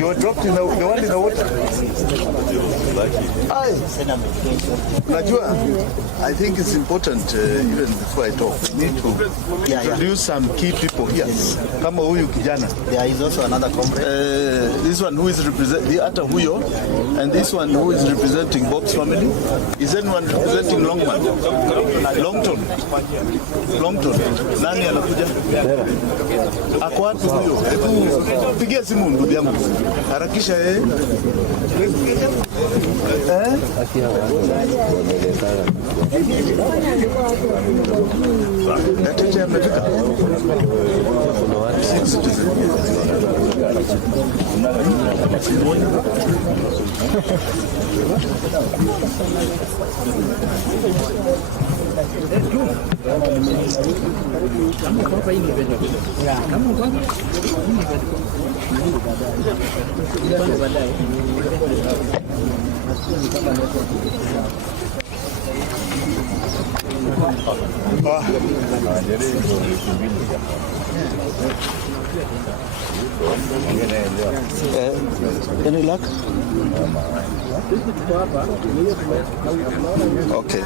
You were dropped in the one in the water. Najua, I think it's important even before I talk, we need to introduce some key people here. Kama huyu kijana. There is also another comrade. This one who is representing Ata Huyo, and this one who is representing Bob's family. Is anyone representing Longman? Longton. Nani anakuja? Ako wapi huyo? Hebu pigia simu ndugu yangu. Harakisha yeye. Nateja amefika. Any luck? Okay.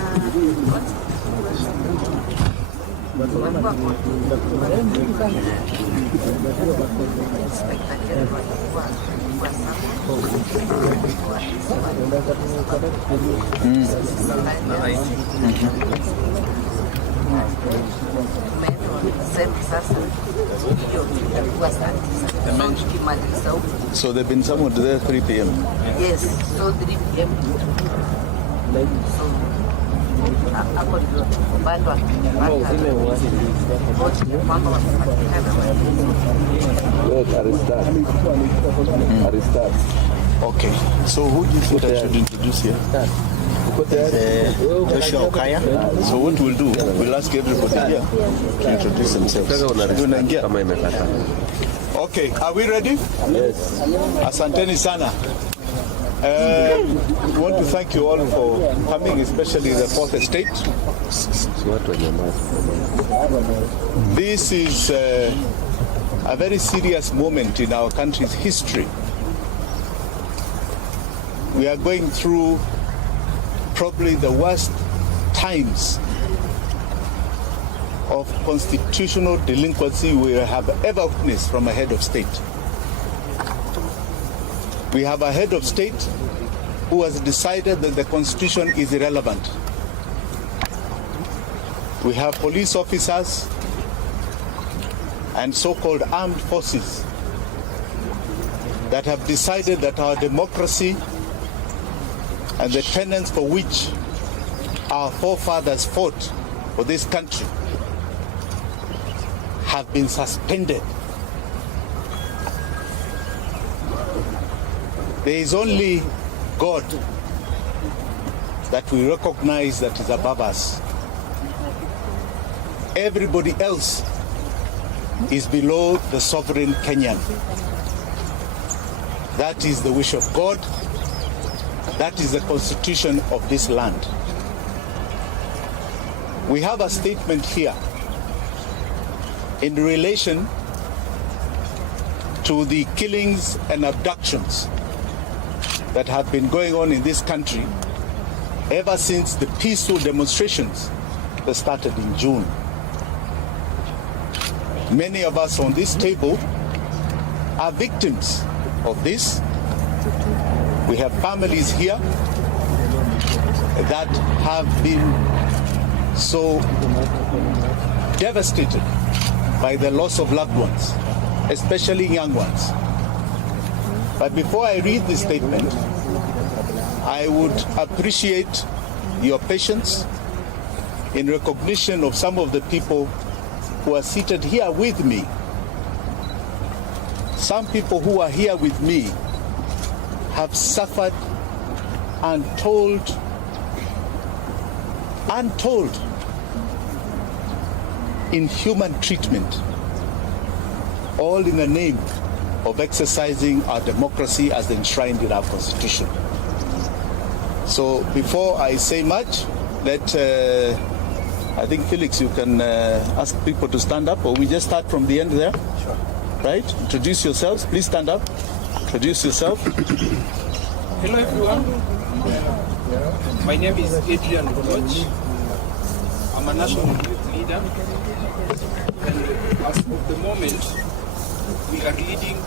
So they've been summoned there 3 p.m. Yes, so 3 p.m. Okay, so who do you think I should introduce here? Joshua Okaya. So what we'll do, we'll ask everybody here to introduce themselves. Okay, are we ready? Yes. Asanteni sana. We want to thank you all for coming, especially the fourth estate. This is a very serious moment in our country's history. We are going through probably the worst times of constitutional delinquency we have ever witnessed from a head of state. We have a head of state who has decided that the constitution is irrelevant. We have police officers and so-called armed forces that have decided that our democracy and the tenets for which our forefathers fought for this country have been suspended. There is only God that we recognize that is above us. Everybody else is below the sovereign Kenyan. That is the wish of God. That is the constitution of this land. We have a statement here in relation to the killings and abductions that have been going on in this country ever since the peaceful demonstrations that started in June. Many of us on this table are victims of this. We have families here that have been so devastated by the loss of loved ones, especially young ones. But before I read this statement, I would appreciate your patience in recognition of some of the people who are seated here with me. Some people who are here with me have suffered untold inhuman treatment, all in the name of exercising our democracy as enshrined in our constitution. So before I say much, I think Felix, you can ask people to stand up, or we just start from the end there? Sure. Right? Introduce yourselves. Please stand up. introduce yourself. Hello everyone. My name is Adrian Koch. I'm a national youth leader. And as of the moment, we are leading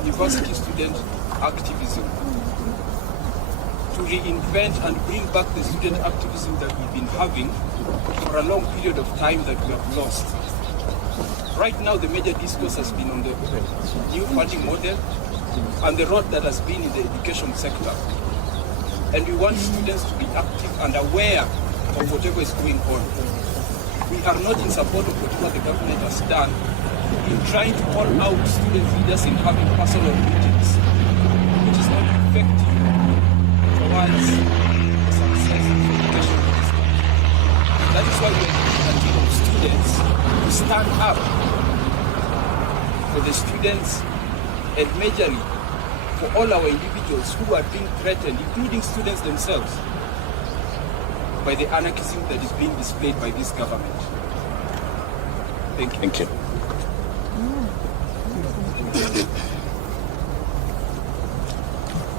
university student activism to reinvent and bring back the student activism that we've been having for a long period of time that we have lost. Right now, the major discourse has been on the new funding model and the role that has been in the education sector. And we want students to be active and aware of whatever is going on. We are not in support of whatever the government has done in trying to call out student leaders in having personal meetings, which is not effective towards the success of education. That is why we are taking a team of students to stand up for the students and majorly for all our individuals who are being threatened, including students themselves, by the anarchism that is being displayed by this government. Thank you. Thank you.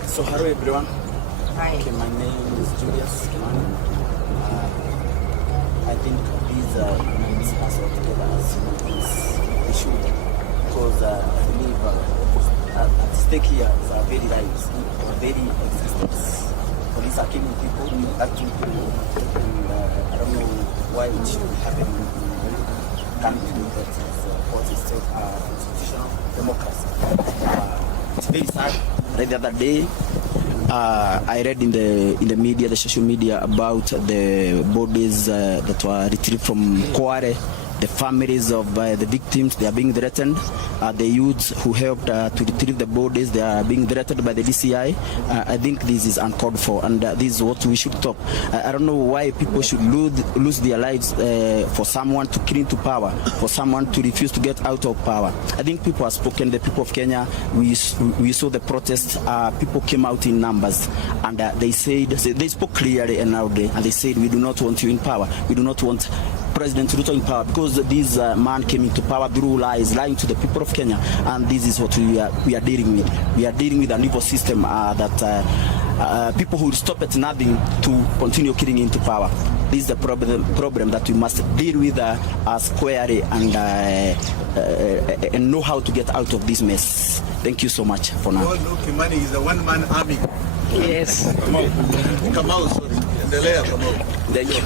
So hello everyone. Hi. Okay, my name is Julius Kimani. I think these needs us all together as human beings. They should, because I believe at stake here is our very lives, our very existence. Police are killing people, acting people, and I don't know why it should happen in a country that is what is still constitutional democracy. It's very sad. The other day, I read in the media, the social media, about the bodies that were retrieved from Kware. The families of the victims, they are being threatened. The youths who helped to retrieve the bodies, they are being threatened by the DCI. I think this is uncalled for, and this is what we should stop. I don't know why people should lose their lives for someone to cling to power, for someone to refuse to get out of power. I think people have spoken. The people of Kenya, we saw the protests. People came out in numbers, and they spoke clearly and loudly, and they said, we do not want you in power. We do not want President Ruto in power, because this man came into power through lies, lying to the people of Kenya, and this is what we are dealing with. We are dealing with an evil system that people who will stop at nothing to continue killing into power. This is the problem that we must deal with squarely and know how to get out of this mess. Thank you so much for now. All know Kimani is a one-man army. Yes. Kamau, sorry. Endelea, Kamau. Thank you.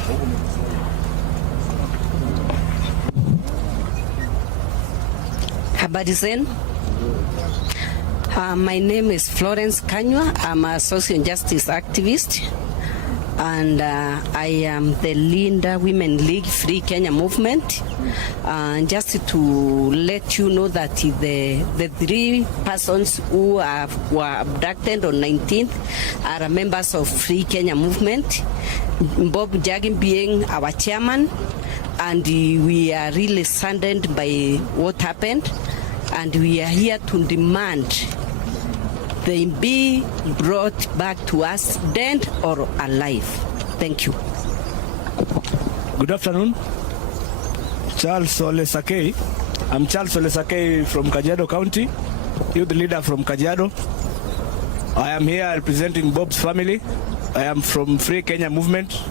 Habari zenu. My name is Florence Kanywa. I'm a social justice activist, and I am the Linda Women League Free Kenya movement. Just to let you know that the 3 persons who were abducted on 19th are members of Free Kenya movement. Bob Jagin being our chairman, and we are really saddened by what happened, and we are here to demand they be brought back to us, dead or alive. Thank you. Good afternoon. Charles Olesakei. I'm Charles Olesakei from Kajiado County, youth leader from Kajiado. I am here representing Bob's family. I am from Free Kenya movement.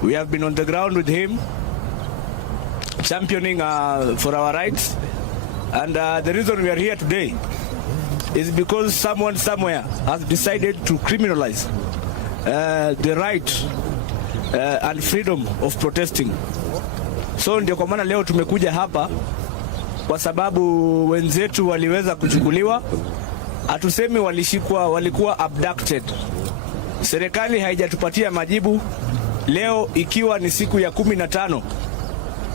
We have been on the ground with him, championing for our rights. And the reason we are here today is because someone somewhere has decided to criminalize the right and freedom of protesting. So ndio kwa maana leo tumekuja hapa kwa sababu wenzetu waliweza kuchukuliwa. Hatusemi walishikwa, walikuwa abducted. Serikali haijatupatia majibu leo, ikiwa ni siku ya 15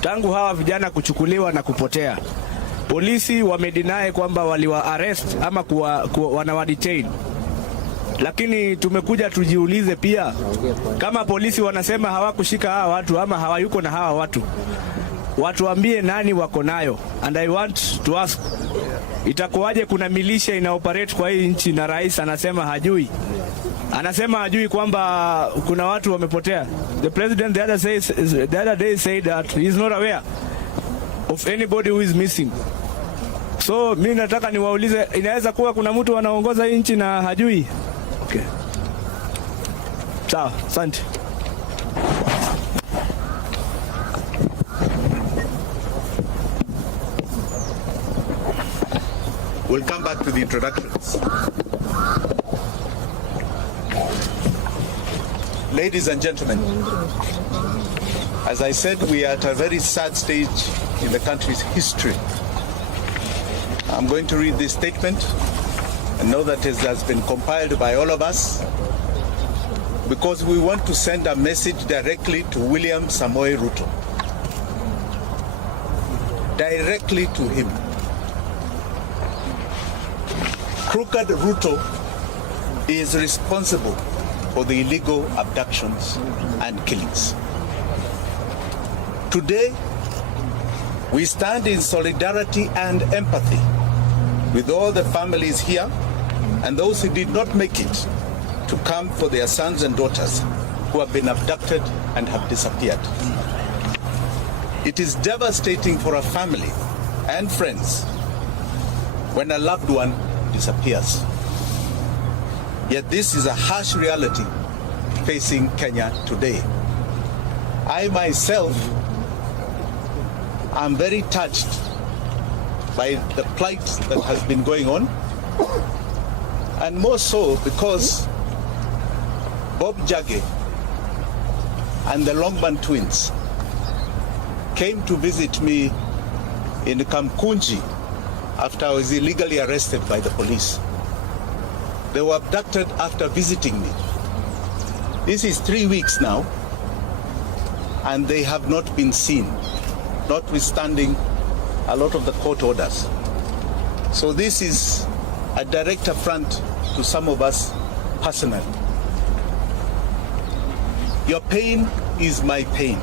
tangu hawa vijana kuchukuliwa na kupotea. Polisi wamedinae kwamba waliwa arrest ama wanawa detain. Lakini tumekuja tujiulize pia, kama polisi wanasema hawakushika hawa watu ama hawayuko na hawa watu, watuambie nani wako nayo. And I want to ask, itakuwaje kuna militia inaoperate kwa hii nchi na rais anasema hajui? Anasema hajui kwamba kuna watu wamepotea. The president the other day said that he is not aware of anybody who is missing. So mimi nataka niwaulize, inaweza kuwa kuna mtu anaongoza hii nchi na hajui? Okay. Sawa, asante. We'll come back to the introductions. Ladies and gentlemen, as I said, we are at a very sad stage in the country's history. I'm going to read this statement and know that it has been compiled by all of us because we want to send a message directly to William Samoei Ruto. Directly to him. Crooked Ruto is responsible for the illegal abductions and killings. Today, we stand in solidarity and empathy with all the families here and those who did not make it to come for their sons and daughters who have been abducted and have disappeared. It is devastating for a family and friends when a loved one disappears. Yet this is a harsh reality facing Kenya today. I myself am very touched by the plight that has been going on, and more so because Bob Jage and the Longman twins came to visit me in Kamkunji after I was illegally arrested by the police. They were abducted after visiting me. This is 3 weeks now, and they have not been seen, notwithstanding a lot of the court orders. So this is a direct affront to some of us personally. Your pain is my pain.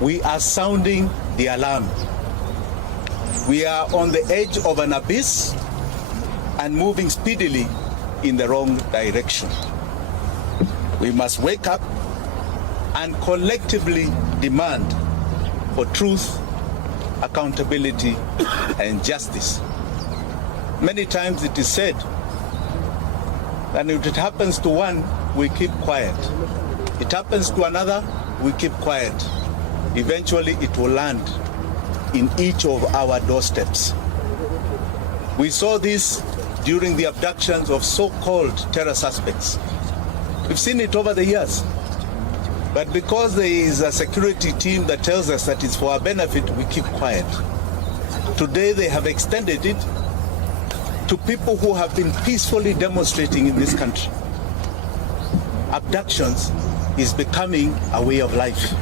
We are sounding the alarm. We are on the edge of an abyss and moving speedily in the wrong direction. We must wake up and collectively demand for truth, accountability, and justice. Many times it is said that if it happens to one, we keep quiet. It happens to another, we keep quiet. Eventually it will land in each of our doorsteps. We saw this during the abductions of so-called terror suspects. We've seen it over the years. But because there is a security team that tells us that it's for our benefit, we keep quiet. Today they have extended it to people who have been peacefully demonstrating in this country. Abductions is becoming a way of life.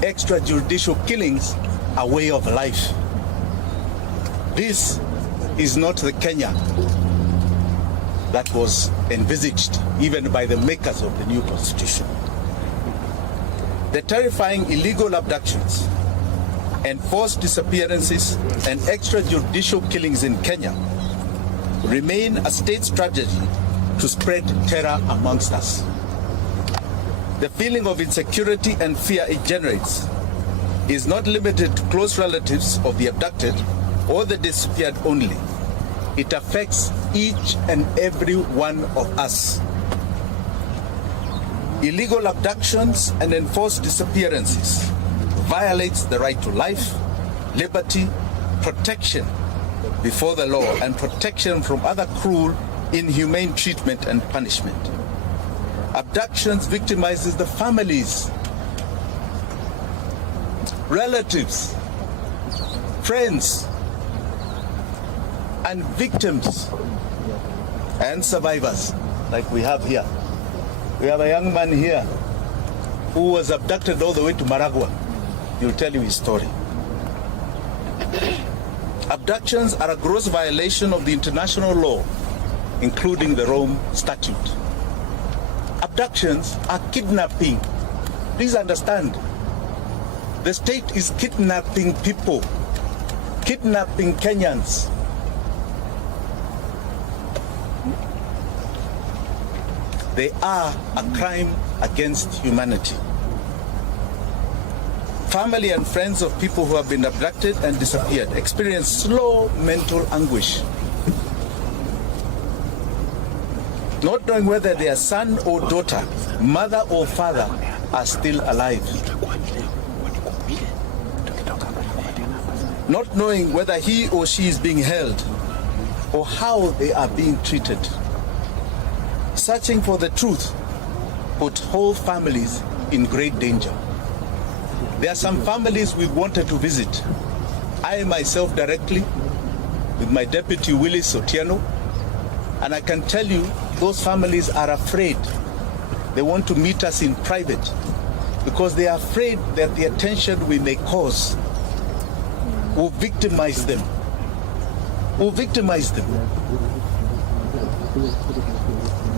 Extrajudicial killings, a way of life. This is not the Kenya that was envisaged even by the makers of the new constitution. The terrifying illegal abductions, enforced disappearances, and extrajudicial killings in Kenya remain a state strategy to spread terror amongst us. The feeling of insecurity and fear it generates is not limited to close relatives of the abducted or the disappeared only. It affects each and every one of us. Illegal abductions and enforced disappearances violates the right to life, liberty, protection before the law, and protection from other cruel, inhumane treatment and punishment. Abductions victimizes the families, relatives, friends, and victims and survivors like we have here. We have a young man here who was abducted all the way to Maragua. He'll tell you his story. Abductions are a gross violation of the international law, including the Rome Statute. Abductions are kidnapping. Please understand, the state is kidnapping people, kidnapping Kenyans. They are a crime against humanity. Family and friends of people who have been abducted and disappeared experience slow mental anguish, not knowing whether their son or daughter, mother or father are still alive, not knowing whether he or she is being held or how they are being treated. Searching for the truth put whole families in great danger. There are some families we wanted to visit. I myself directly, with my deputy Willis Otieno, and I can tell you those families are afraid. They want to meet us in private because they are afraid that the attention we may cause will victimize them.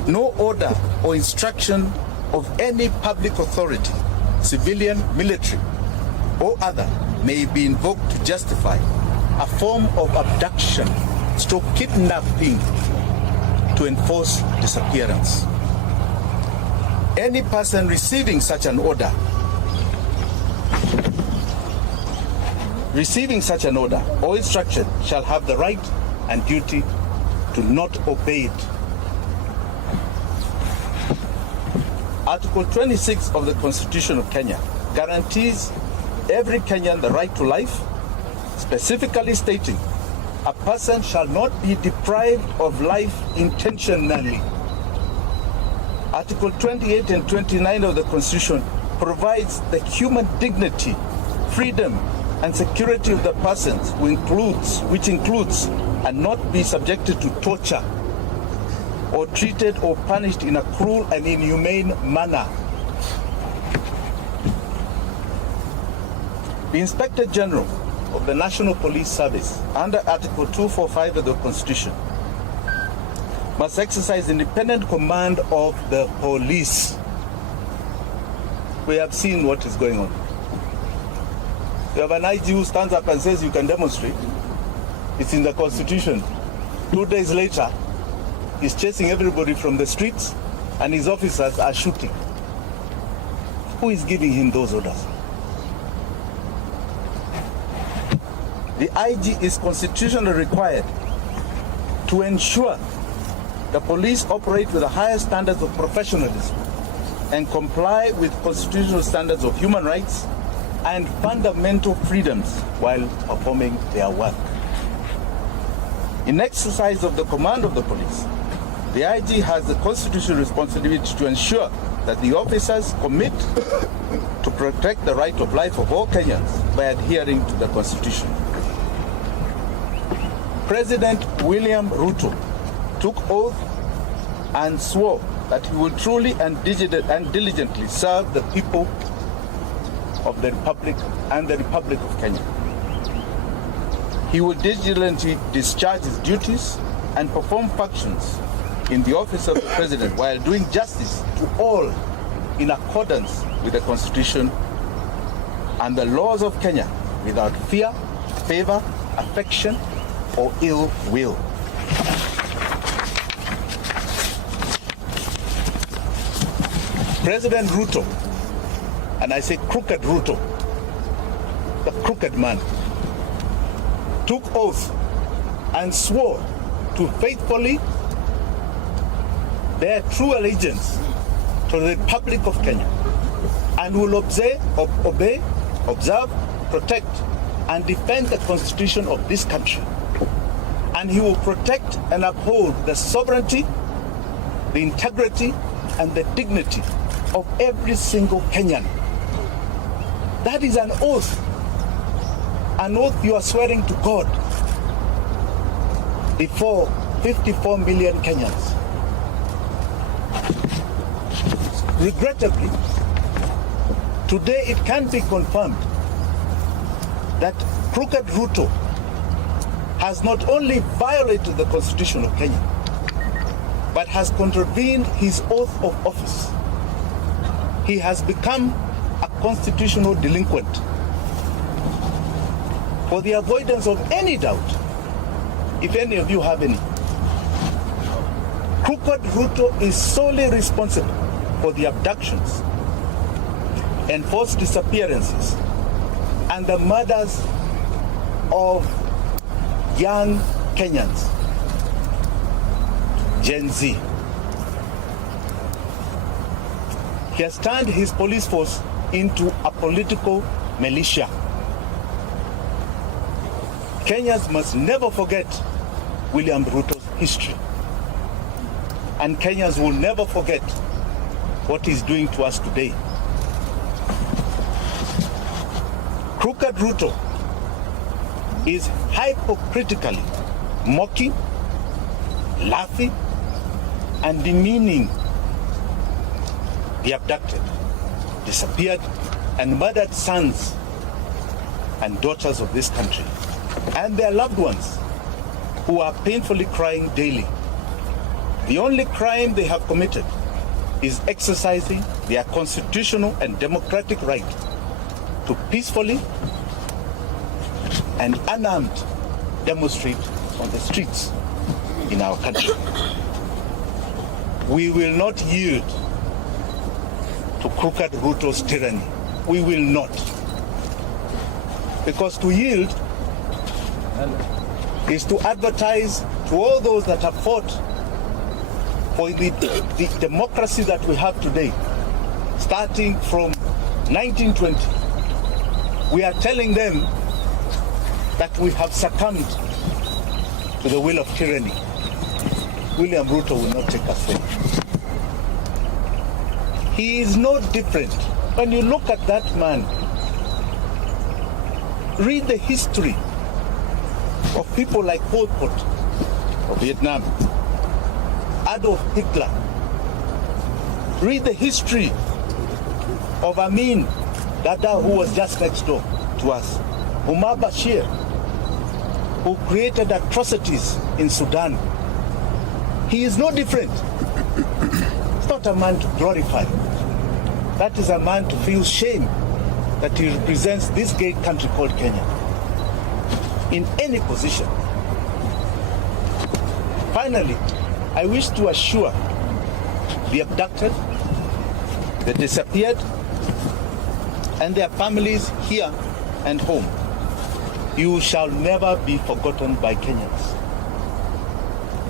No order or instruction of any public authority, civilian, military, or other, may be invoked to justify a form of abduction, kidnapping, to enforce disappearance. Any person receiving such an order or instruction shall have the right and duty to not obey it. Article 26 of the Constitution of Kenya guarantees every Kenyan the right to life, specifically stating a person shall not be deprived of life intentionally. Article 28 and 29 of the Constitution provides the human dignity, freedom, and security of the persons, which includes and not be subjected to torture or treated or punished in a cruel and inhumane manner. The Inspector General of the National Police Service, under Article 245 of the Constitution, must exercise independent command of the police. We have seen what is going on. You have an IG who stands up and says you can demonstrate. It's in the Constitution. 2 days later, he's chasing everybody from the streets and his officers are shooting. Who is giving him those orders? The IG is constitutionally required to ensure the police operate with the highest standards of professionalism and comply with constitutional standards of human rights and fundamental freedoms while performing their work. In exercise of the command of the police, the IG has the constitutional responsibility to ensure that the officers commit to protect the right of life of all Kenyans by adhering to the Constitution. President William Ruto took oath and swore that he would truly and diligently serve the people of the Republic and the Republic of Kenya. He would diligently discharge his duties and perform functions in the office of the President while doing justice to all in accordance with the Constitution and the laws of Kenya without fear, favor, affection, or ill will. President Ruto, and I say crooked Ruto, the crooked man, took oath and swore to faithfully bear true allegiance to the Republic of Kenya and will obey, observe, protect, and defend the Constitution of this country. And he will protect and uphold the sovereignty, the integrity, and the dignity of every single Kenyan. That is an oath you are swearing to God before 54 million Kenyans. Regrettably, today it can be confirmed that crooked Ruto has not only violated the Constitution of Kenya, but has contravened his oath of office. He has become a constitutional delinquent. For the avoidance of any doubt, if any of you have any, crooked Ruto is solely responsible for the abductions, enforced disappearances, and the murders of young Kenyans, Gen Z. He has turned his police force into a political militia. Kenyans must never forget William Ruto's history. And Kenyans will never forget what he's doing to us today. Crooked Ruto is hypocritically mocking, laughing, and demeaning the abducted, disappeared, and murdered sons and daughters of this country, and their loved ones who are painfully crying daily. The only crime they have committed is exercising their constitutional and democratic right to peacefully and unarmed demonstrate on the streets in our country. We will not yield to Crooked Ruto's tyranny. We will not. Because to yield is to advertise to all those that have fought for the democracy that we have today, starting from 1920. We are telling them that we have succumbed to the will of tyranny. William Ruto will not take us there. He is no different. When you look at that man, read the history of people like Pol Pot of Vietnam, Adolf Hitler. Read the history of Amin Dada, who was just next door to us. Umar Bashir, who created atrocities in Sudan. He is no different. It's not a man to glorify. That is a man to feel shame that he represents this great country called Kenya in any position. Finally, I wish to assure the abducted, the disappeared, and their families here and home, you shall never be forgotten by Kenyans.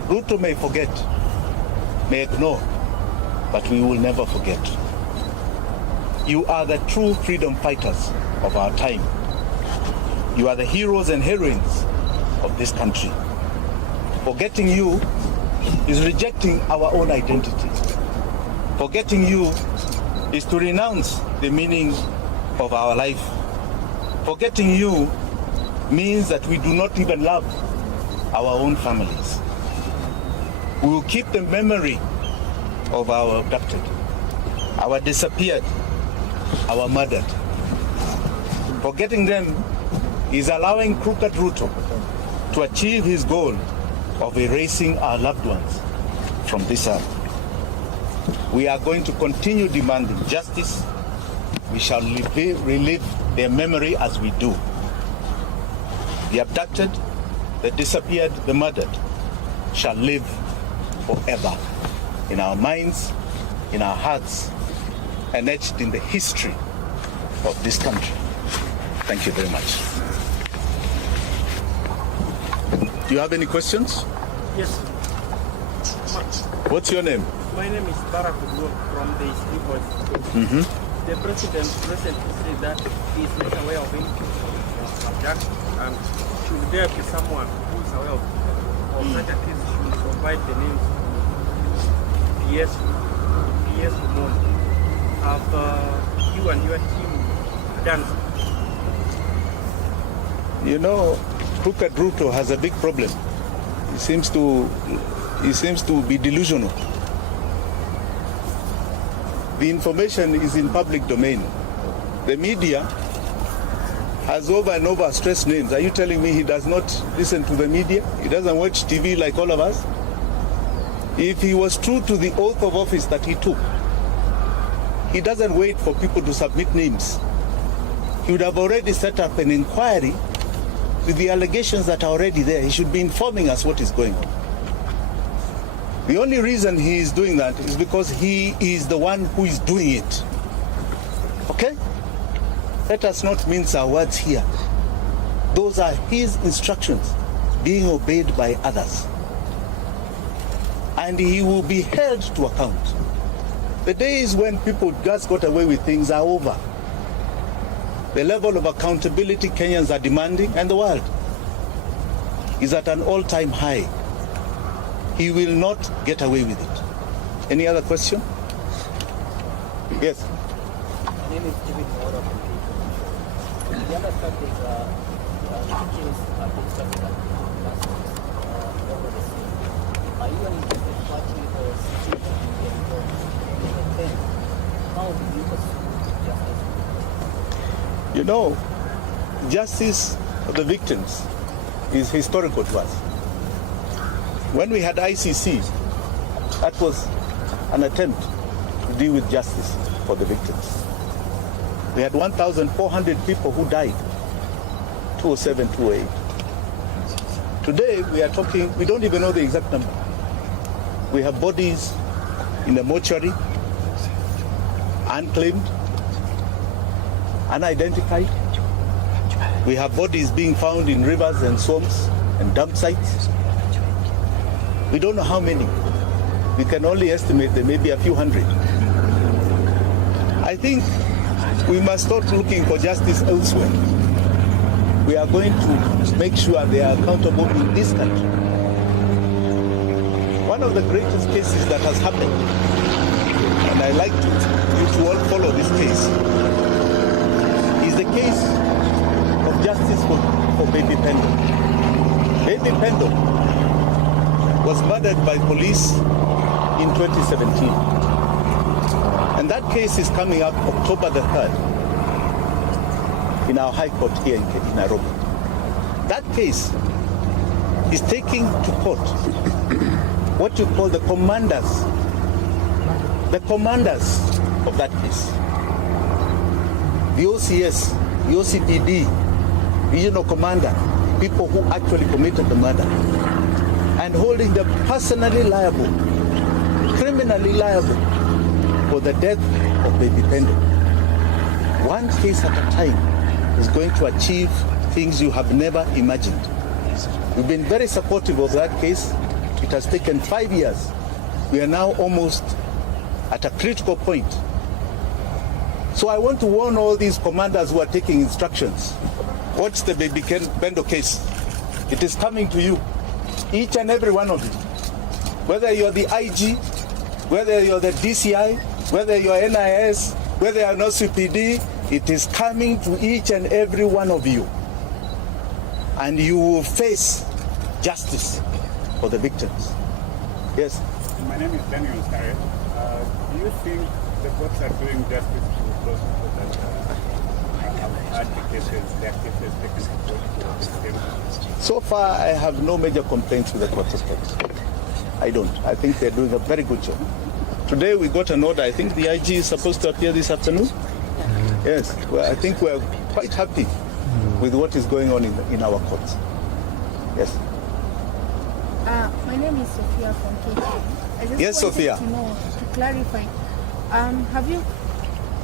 Ruto may forget, may ignore, but we will never forget. You are the true freedom fighters of our time. You are the heroes and heroines of this country. Forgetting you is rejecting our own identity. Forgetting you is to renounce the meaning of our life. Forgetting you means that we do not even love our own families. We will keep the memory of our abducted, our disappeared, our murdered. Forgetting them is allowing Crooked Ruto to achieve his goal of erasing our loved ones from this earth. We are going to continue demanding justice. We shall relive their memory as we do. The abducted, the disappeared, the murdered shall live forever in our minds, in our hearts, and etched in the history of this country. Thank you very much. Do you have any questions? Yes. What's your name? My name is Barack from the Street Boys. The president recently said that he is not aware of any abduction, and should there be someone who is aware of such a case, should provide the names PS Mon. Have you and your team done? You know, Crooked Ruto has a big problem. He seems to be delusional. The information is in public domain. The media has over and over stressed names. Are you telling me he does not listen to the media? He doesn't watch TV like all of us? If he was true to the oath of office that he took, he doesn't wait for people to submit names. He would have already set up an inquiry with the allegations that are already there. He should be informing us what is going on. The only reason he is doing that is because he is the one who is doing it. Okay? Let us not mince our words here. Those are his instructions being obeyed by others. And he will be held to account. The days when people just got away with things are over. The level of accountability Kenyans are demanding and the world is at an all-time high. He will not get away with it. Any other question? Yes. My name is David Mora from Kenya. The other stuff is teachers are being structured at classrooms over the scene. Are you an interested party or situation in the involved? And then, how do you pursue justice? You know, justice for the victims is historical to us. When we had ICC, that was an attempt to deal with justice for the victims. We had 1,400 people who died, 2007, 2008. Today, we are talking, we don't even know the exact number. We have bodies in the mortuary, unclaimed, unidentified. We have bodies being found in rivers and swamps and dump sites. We don't know how many. We can only estimate there may be a few hundred. I think we must start looking for justice elsewhere. We are going to make sure they are accountable in this country. One of the greatest cases that has happened, and I like you to all follow this case, is the case of justice for Baby Pendo. Baby Pendo was murdered by police in 2017. And that case is coming up October the 3rd in our High Court here in Nairobi. That case is taking to court what you call the commanders of that case. The OCS, the OCPD, regional commander, people who actually committed the murder, and holding them personally liable, criminally liable for the death of Baby Pendo. One case at a time is going to achieve things you have never imagined. We've been very supportive of that case. It has taken 5 years. We are now almost at a critical point. So I want to warn all these commanders who are taking instructions. Watch the Baby Pendo case. It is coming to you. Each and every one of you. Whether you're the IG, whether you're the DCI, whether you're NIS, whether you're an OCPD, it is coming to each and every one of you. And you will face justice for the victims. Yes? My name is Daniel Starrett. Do you think the courts are doing justice to those people that have advocated their cases taken to court for victims? So far, I have no major complaints with the court systems. I don't. I think they're doing a very good job. Today we got an order. I think the IG is supposed to appear this afternoon. Yes. Well, I think we're quite happy with what is going on in our courts. Yes. My name is Sophia from KK. Yes, Sophia. To know, to clarify, have you?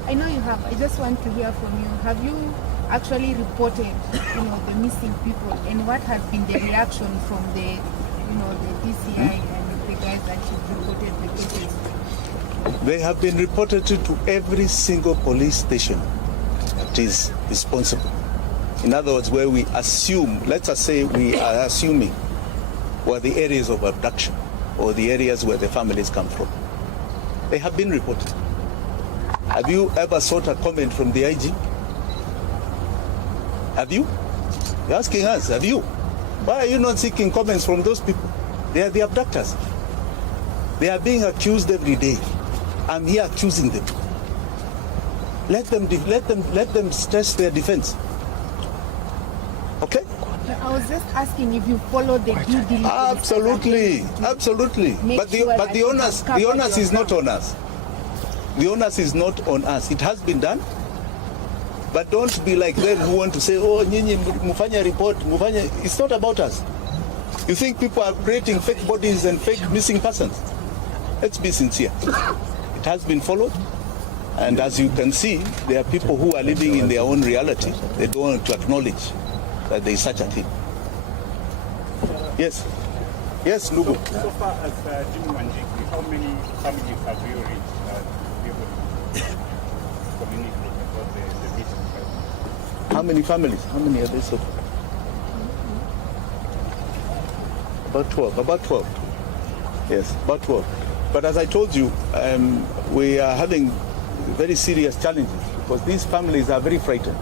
I know you have. I just want to hear from you. Have you actually reported, the missing people, and what has been the reaction from the DCI and the guys that you reported the cases? They have been reported to every single police station that is responsible. In other words, where we assume, let's say we are assuming, were the areas of abduction or the areas where the families come from. They have been reported. Have you ever sought a comment from the IG? Have you? You're asking us, have you? Why are you not seeking comments from those people? They are the abductors. They are being accused every day. I'm here accusing them. Let them stress their defense. Okay? I was just asking if you follow the due diligence. Absolutely. But the onus is not on us. The onus is not on us. It has been done. But don't be like them who want to say, oh, nyinyi mufanya report, mufanya. It's not about us. You think people are creating fake bodies and fake missing persons? Let's be sincere. It has been followed. And as you can see, there are people who are living in their own reality. They don't want to acknowledge that there is such a thing. Yes. Yes, Lugo. So far as Jim Wanjigi, how many families have you reached to be able to communicate about the victims? How many families? How many are there so far? About 12. About 12. Yes, about 12. But as I told you, we are having very serious challenges because these families are very frightened.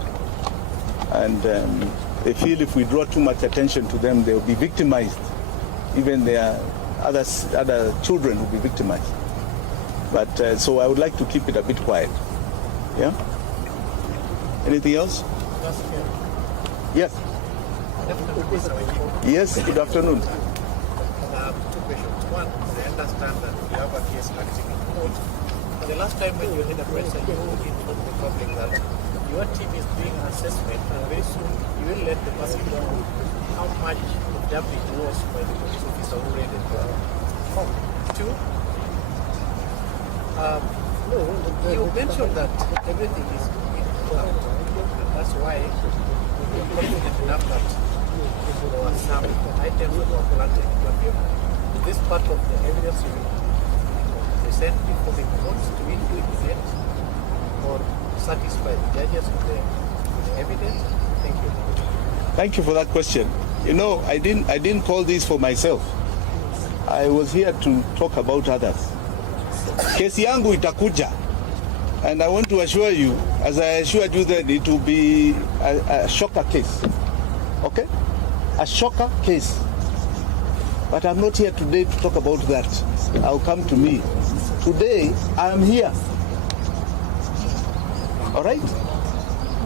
And they feel if we draw too much attention to them, they will be victimized. Even their other children will be victimized. But so I would like to keep it a bit quiet. Yeah? Anything else? Yes. Yes, good afternoon. Two questions. One, I understand that you have a case acting in court. But the last time when you had a press and you informed the public that your team is doing an assessment and very soon you will let the person know how much the damage was by the police officer who raided the home. Two, you mentioned that everything is in plan, and that's why you're confident enough that there were some items that were planted. But is this part of the evidence you will present before the courts to investigate or satisfy the judges with the evidence? Thank you. Thank you for that question. You know, I didn't call this for myself. I was here to talk about others. Kesi yangu itakuja. And I want to assure you, as I assured you that it will be a shocker case. Okay? A shocker case. But I'm not here today to talk about that. I'll come to me. Today, I am here. All right?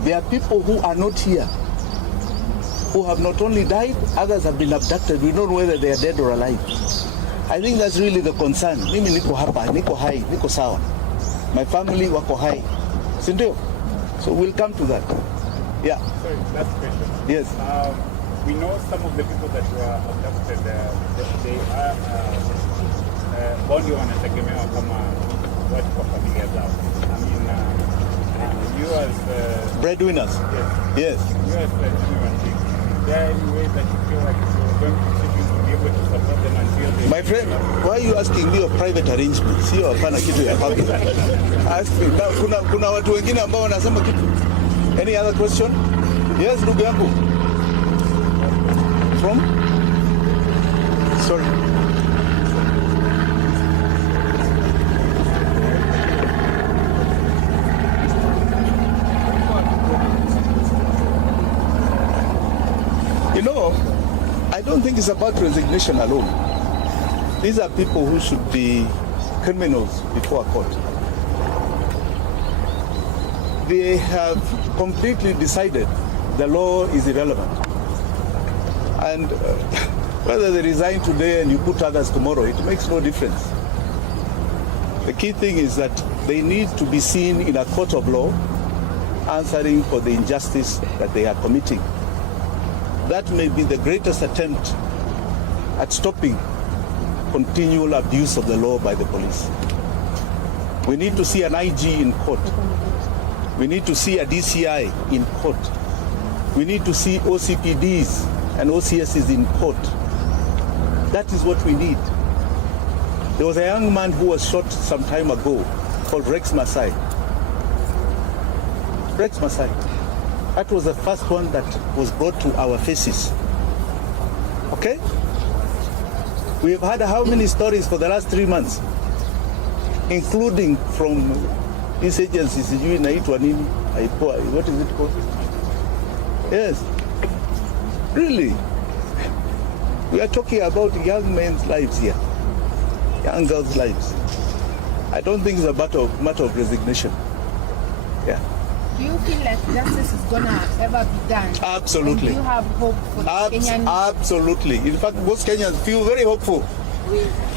There are people who are not here, who have not only died, others have been abducted. We don't know whether they are dead or alive. I think that's really the concern. Mimi niko hapa, niko hai, niko sawa. My family wako hai. Sindio? So we'll come to that. Yeah. Sorry, last question. Yes. We know some of the people that were abducted, they are body wanategemewa kama watu kwa familia zao. I mean, you as breadwinners. Yes. Yes. You as is there any way that you feel like you're going to be able to support them until they... My friend, why are you asking me of private arrangements? Sio hapana kitu ya public. Kuna watu wengine ambao wanasema kitu. Any other question? Yes, ndugu yangu. From? Sorry. You know, I don't think it's about resignation alone. These are people who should be criminals before a court. They have completely decided the law is irrelevant. And whether they resign today and you put others tomorrow, it makes no difference. The key thing is that they need to be seen in a court of law answering for the injustice that they are committing. That may be the greatest attempt at stopping continual abuse of the law by the police. We need to see an IG in court. We need to see a DCI in court. We need to see OCPDs and OCSs in court. That is what we need. There was a young man who was shot some time ago called Rex Masai. Rex Masai. That was the first one that was brought to our faces. Okay? We have had how many stories for the last 3 months? Including from these agencies, what is it called? Yes. Really? We are talking about young men's lives here. Young girls' lives. I don't think it's a matter of resignation. Yeah. Do you feel like justice is gonna ever be done? Absolutely. And do you have hope for the Kenyan? Absolutely. In fact, most Kenyans feel very hopeful.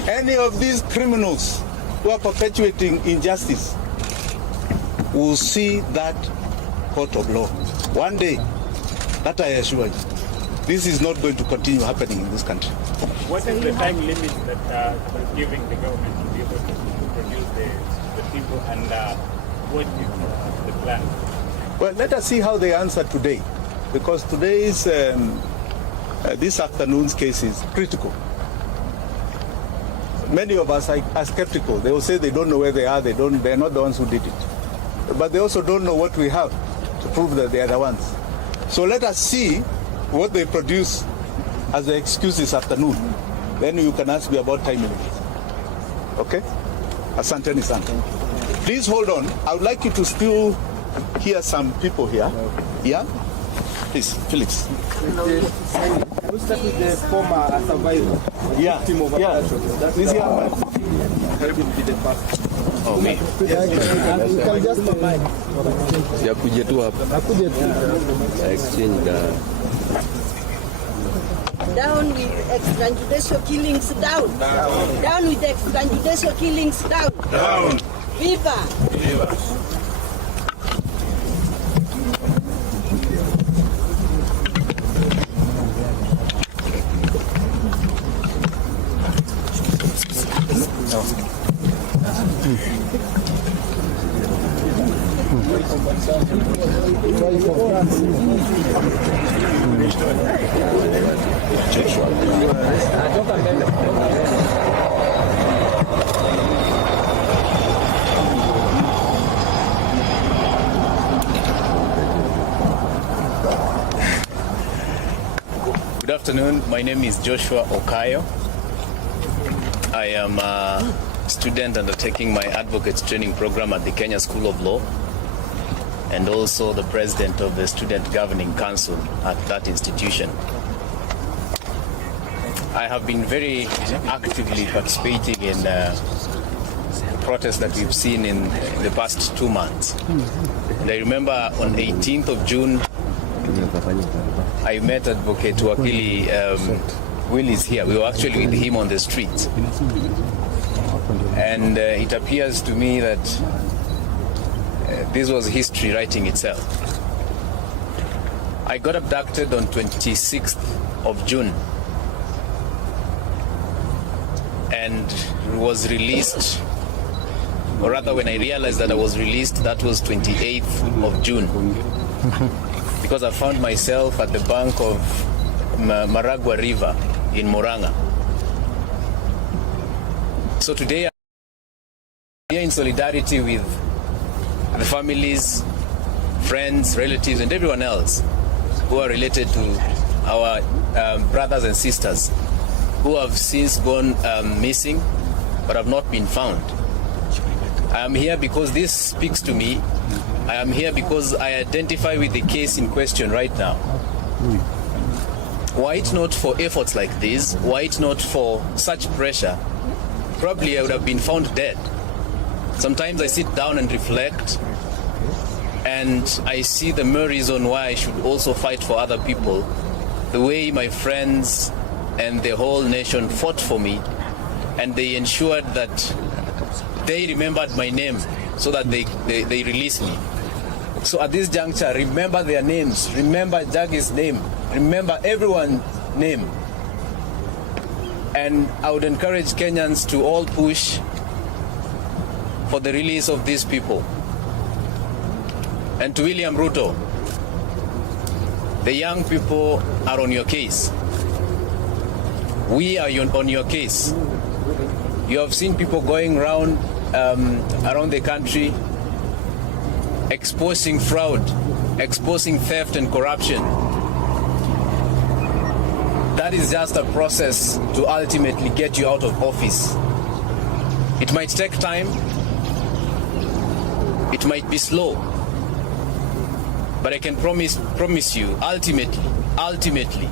Any of these criminals who are perpetuating injustice will see that court of law. One day, that I assure you, this is not going to continue happening in this country. What is the time limit that you're giving the government to be able to produce the people, and what is the plan? Well, let us see how they answer today, because today's this afternoon's case is critical. Many of us are skeptical. They will say they don't know where they are. They're not the ones who did it, but they also don't know what we have to prove that they are the ones. So let us see what they produce as the excuse this afternoon. Then you can ask me about time limits. Okay? Asanteni sana. Please hold on. I would like you to still hear some people here. Yeah? Please, Felix. We start with the former survivor. Yeah. Victim of Yeah. abduction. That This will here. be the first. Oh, me. Ya kuja tu hapa. Exchange Down with extrajudicial killings, down. Down with extrajudicial killings, down. Down. Viva. Viva. Good afternoon. My name is Joshua Okayo. I am a student undertaking my advocates training program at the Kenya School of Law, and also the president of the Student Governing Council at that institution. I have been very actively participating in protests that we've seen in the past 2 months. And I remember on 18th of June, I met Advocate Wakili Willis here. We were actually with him on the street. And it appears to me that this was history writing itself. I got abducted on 26th of June and was released, or rather when I realized that I was released, that was 28th of June. Because I found myself at the bank of Maragua River in Murang'a. So today I'm here in solidarity with the families, friends, relatives, and everyone else who are related to our brothers and sisters who have since gone missing but have not been found. I am here because this speaks to me. I am here because I identify with the case in question right now. Were it not for efforts like this, were it not for such pressure, probably I would have been found dead. Sometimes I sit down and reflect, and I see the mere reason why I should also fight for other people, the way my friends and the whole nation fought for me, and they ensured that they remembered my name so that they released me. So at this juncture, remember their names, remember Jagi's name, remember everyone's name. And I would encourage Kenyans to all push for the release of these people. And to William Ruto, the young people are on your case. We are on your case. You have seen people going around the country exposing fraud, exposing theft and corruption. That is just a process to ultimately get you out of office. It might take time, it might be slow, but I can promise you, ultimately,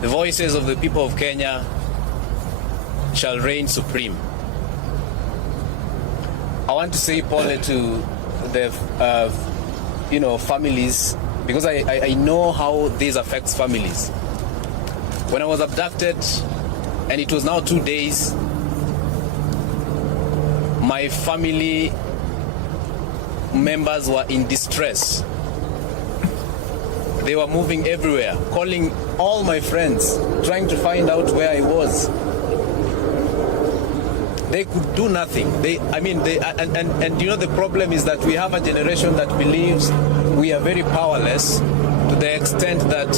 the voices of the people of Kenya shall reign supreme. I want to say, Paul, to the families, because I know how this affects families. When I was abducted, and it was now 2 days, my family members were in distress. They were moving everywhere, calling all my friends, trying to find out where I was. they could do nothing. And you know, the problem is that we have a generation that believes we are very powerless to the extent that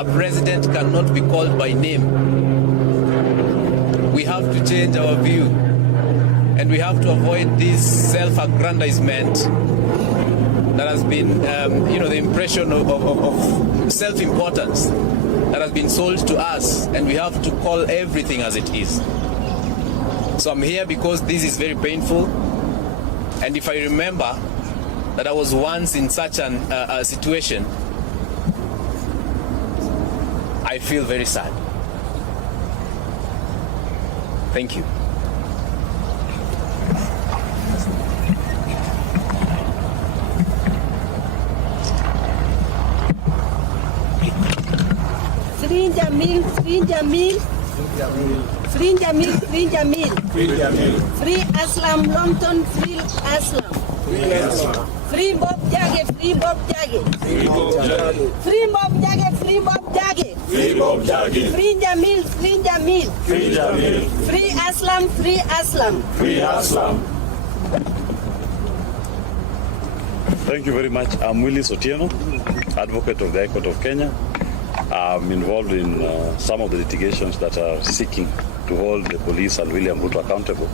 a president cannot be called by name. We have to change our view, and we have to avoid this self-aggrandizement that has been, the impression of self-importance that has been sold to us, and we have to call everything as it is. So I'm here because this is very painful, and if I remember that I was once in such a situation, I feel very sad. Thank you. Free Jamil, free Jamil, free Jamil, free Jamil, free Aslam Longton, free Aslam, free Bob Jage, free Bob Jage, free Bob Jage, free Bob Jage, free Jamil, free Jamil, free Aslam, free Aslam, free Aslam. Thank you very much. I'm Willis Otieno, advocate of the High Court of Kenya. I'm involved in some of the litigations that are seeking to hold the police and William Ruto accountable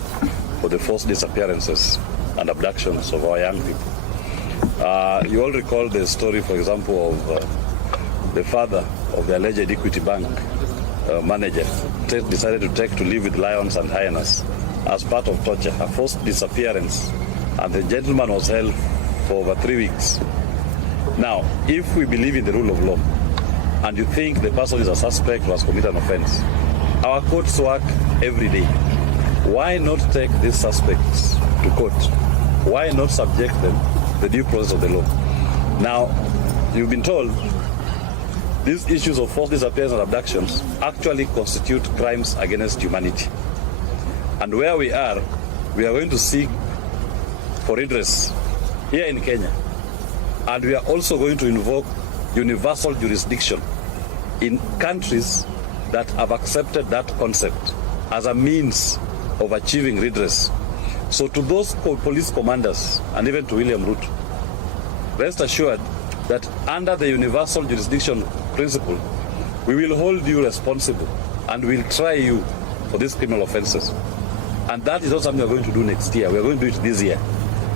for the forced disappearances and abductions of our young people. You all recall the story, for example, of the father of the alleged Equity Bank manager decided to live with lions and hyenas as part of torture, a forced disappearance, and the gentleman was held for over 3 weeks. Now, if we believe in the rule of law, and you think the person is a suspect who has committed an offense, our courts work every day. Why not take these suspects to court? Why not subject them to the due process of the law? Now, you've been told these issues of forced disappearance and abductions actually constitute crimes against humanity. And where we are going to seek for redress here in Kenya. And we are also going to invoke universal jurisdiction in countries that have accepted that concept as a means of achieving redress. So to those police commanders and even to William Ruto, rest assured that under the universal jurisdiction principle, we will hold you responsible and we'll try you for these criminal offenses. And that is not something we're going to do next year. We're going to do it this year.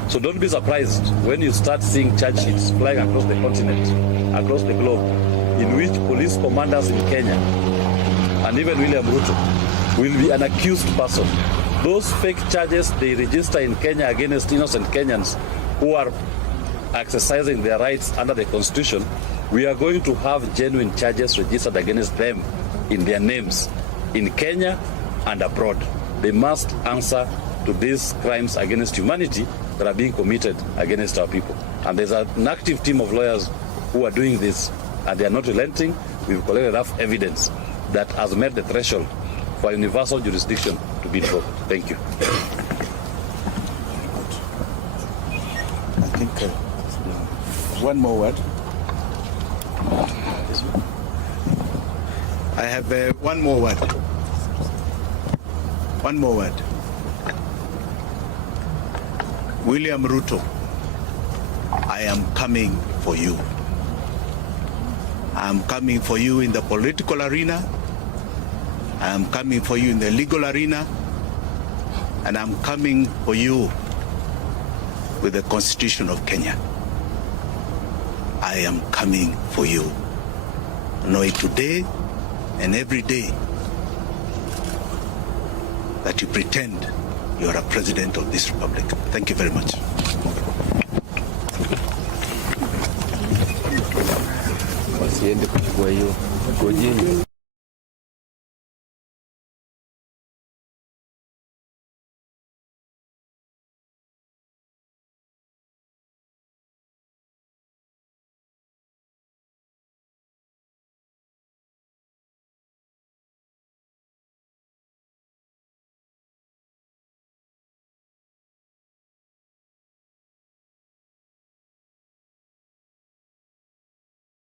So don't be surprised when you start seeing charge sheets flying across the continent, across the globe, in which police commanders in Kenya and even William Ruto will be an accused person. Those fake charges they register in Kenya against innocent Kenyans who are exercising their rights under the Constitution, we are going to have genuine charges registered against them in their names in Kenya and abroad. They must answer to these crimes against humanity that are being committed against our people. And there's an active team of lawyers who are doing this, and they are not relenting. We've collected enough evidence that has met the threshold for universal jurisdiction to be invoked. Thank you. I think one more word. I have one more word. One more word. William Ruto, I am coming for you. I am coming for you in the political arena. I am coming for you in the legal arena. And I'm coming for you with the Constitution of Kenya. I am coming for you. Know it today and every day that you pretend you are a president of this republic. Thank you very much. Wasiende kuchukua hiyo. Ngojeni.